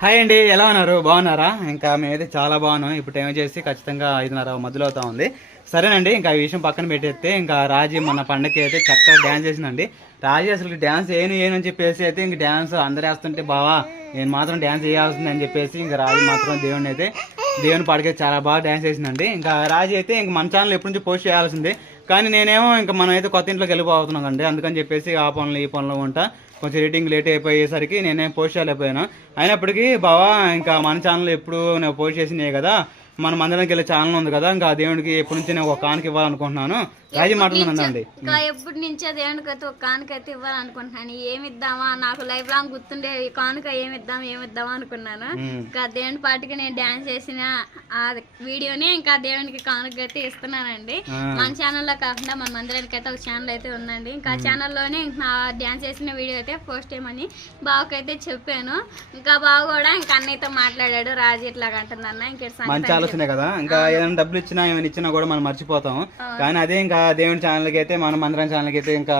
Hi అండి ఎలా ఉన్నారు? బాగున్నారా? ఇంకా మేమైతే చాలా బాగున్నాం. ఇప్పుడు టైం చేసి ఖచ్చితంగా ఐదున్నర మధ్యలో అవుతా ఉంది. సరేనండి ఇంకా ఈ విషయం పక్కన పెట్టేస్తే ఇంకా రాజీ మన పండగకి అయితే చక్కగా డ్యాన్స్ చేసిందండి. రాజీ అసలు డ్యాన్స్ ఏను ఏను అని చెప్పేసి అయితే ఇంక డ్యాన్స్ అందరు వేస్తుంటే బావా నేను మాత్రం డ్యాన్స్ వేయాల్సింది అని చెప్పేసి ఇంకా రాజీ మాత్రం దేవుడిని అయితే దేవుని పాడికి చాలా బాగా డ్యాన్స్ చేసిందండి. ఇంకా రాజీ అయితే ఇంక మన ఛానల్ ఎప్పటి నుంచి పోస్ట్ చేయాల్సిందే. కానీ నేనేమో ఇంకా మనం అయితే కొత్త ఇంట్లోకి వెళ్ళిపోతున్నాం అండి అందుకని చెప్పేసి ఆ పనులు ఈ పనులు ఉంటా కొంచెం రేటింగ్ లేట్ అయిపోయేసరికి నేనేం పోస్ట్ చేయలేకపోయాను. అయినప్పటికీ బావా ఇంకా మన ఛానల్ ఎప్పుడు నేను పోస్ట్ చేసినాయి కదా. మన మందిరానికి వెళ్ళే ఛానల్ ఉంది కదా ఇంకా ఆ దేవునికి ఎప్పటి నుంచి నేను ఒక కానుక ఇవ్వాలనుకుంటున్నాను? రాజీ మాట్లాడుతుందండి ఇంకా ఎప్పటి నుంచో దేవునికైతే ఒక కానుక అయితే ఇవ్వాలనుకుంటున్నాను? ఏమి ఇద్దామా నాకు లైఫ్ లాంగ్ గుర్తుండే ఈ కానుక ఏమి ఇద్దాం ఏమి ఇద్దాం అనుకున్నాను ఇంకా దేవుని పాటికి నేను డాన్స్ చేసిన ఆ వీడియోని ఇంకా దేవునికి కానుక అయితే ఇస్తున్నానండి మన ఛానల్లో కాకుండా మన మందిరానికి అయితే ఒక ఛానల్ అయితే ఉందండి. ఇంకా ఛానల్లోనే నా డాన్స్ చేసిన వీడియో అయితే పోస్ట్ చేయమని బావకైతే చెప్పాను. ఇంకా బావ కూడా ఇంకా అన్నయ్యతో మాట్లాడాడు. రాజు ఇట్లా అంటుందన్న ఇంక ఆలోచనే కదా. ఇంకా ఏదైనా డబ్బులు ఇచ్చినా ఏమైనా ఇచ్చినా కూడా మనం మర్చిపోతాం. కానీ అదే ఇంకా దేవుని ఛానల్కి అయితే మన మందిరం ఛానల్కి అయితే ఇంకా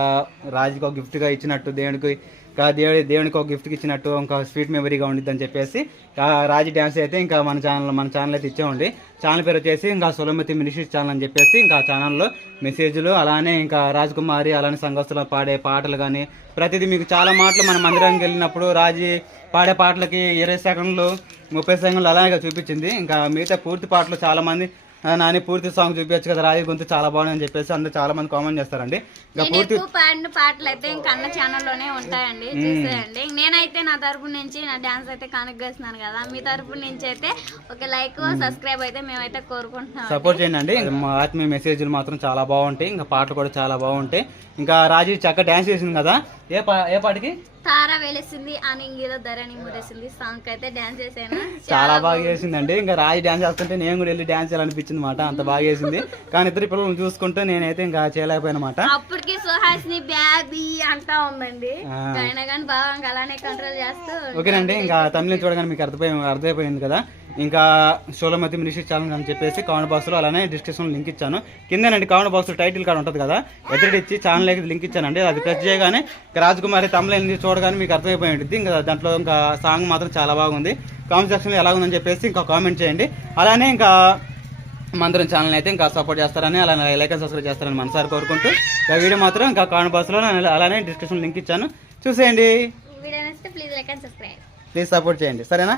రాజుకి ఒక gift గా ఇచ్చినట్టు దేవునికి ఇంకా దేవుడి దేవునికి ఒక గిఫ్ట్కి ఇచ్చినట్టు ఇంకా స్వీట్ మెమరీగా ఉండిద్ది అని చెప్పేసి రాజు డ్యాన్స్ అయితే ఇంకా మన ఛానల్ మన ఛానల్ అయితే ఇచ్చామండి ఛానల్ పేరు వచ్చేసి ఇంకా సులమతి మినిస్ట్రీస్ ఛానల్ అని చెప్పేసి ఇంకా ఛానల్లో మెసేజ్లు అలానే ఇంకా రాజకుమారి అలానే సంఘస్థులు పాడే పాటలు కానీ ప్రతిదీ మీకు చాలా మాటలు మన మందిరానికి వెళ్ళినప్పుడు రాజీ పాడే పాటలకి ఇరవై సెకండ్లు ముప్పై సెకండ్లు అలాగే చూపించింది. ఇంకా మిగతా పూర్తి పాటలు చాలా మంది "ఆ, నాని పూర్తి సాంగ్ చూపించచ్చు కదా రాజీ గొంతు చాలా బాగుంది అని చెప్పేసి అందరూ చాలా మంది కామెంట్ చేస్తారండి. ఇంకా పూర్తి పాడిన పాటలు అయితే ఇంకా అన్న ఛానల్లోనే ఉంటాయండి చూసేయండి. నేనైతే నా తరపు నుంచి నా డాన్స్ అయితే కనుగొస్తున్నాను కదా మీ తరపు నుంచి అయితే ఒక లైక్ సబ్స్క్రైబ్ అయితే మేమైతే కోరుకుంటున్నాం సపోర్ట్ చేయండి అండి. మా ఆత్మీయ మెసేజ్లు మాత్రం చాలా బాగుంటాయి. ఇంకా పాటలు కూడా చాలా బాగుంటాయి. ఇంకా రాజీ చక్కగా డ్యాన్స్ చేసింది కదా. ఏ పా ఏ పాటకి? తార వెలిసింది అనింగిలో ధరణి మురేసింది. సాంగ్ అయితే డాన్స్ చేశాను చాలా బాగా చేసిందండి ఇంకా రాజీ డ్యాన్స్ చేస్తుంటే నేను కూడా వెళ్ళి డ్యాన్స్ చేయాలనిపించింది మాట. అంత బాగా చేసింది కానీ ఇద్దరు పిల్లల్ని చూసుకుంటూ నేనైతే ఇంకా చేయలేకపోయానమాట అప్పటికి సుహాసిని బ్యాబీ అంటా ఉందండి. అయినా కానీ బాగా అలానే కంట్రోల్ చేస్తూ ఓకేనండి. ఇంకా తమిళ చూడగానే మీకు అర్థమై అర్థమైపోయింది కదా. ఇంకా షోలమతి మినిస్ట్రీ ఛానల్ అని చెప్పేసి కామెంట్ బాక్స్లో అలానే డిస్క్రిప్షన్ లింక్ ఇచ్చాను. కిందనండి కామెంట్ బాక్స్ టైటిల్ కార్డ్ ఉంటుంది కదా ఎదురు ఇచ్చి ఛానల్ అయితే లింక్ ఇచ్చానండి. అది ప్రెస్ చేయగానే రాజకుమారి తమిళ చూడగానే మీకు అర్థమైపోయి ఉంటుంది. ఇంకా దాంట్లో ఇంకా సాంగ్ మాత్రం చాలా బాగుంది. కామెంట్ సెక్షన్లో ఎలా ఉందని చెప్పేసి ఇంకా కామెంట్ చేయండి. అలానే ఇంకా మందిరం ఛానల్ అయితే ఇంకా సపోర్ట్ చేస్తారని అలానే లైక్ అండ్ సబ్స్క్రైబ్ చేస్తారని మనసారి కోరుకుంటూ ఇంకా వీడియో మాత్రం ఇంకా కామెంట్ బాక్స్లో అలానే డిస్క్రిప్షన్ లింక్ ఇచ్చాను. చూసేయండి. వీడియో నచ్చితే please like and subscribe please support చేయండి. సరేనా?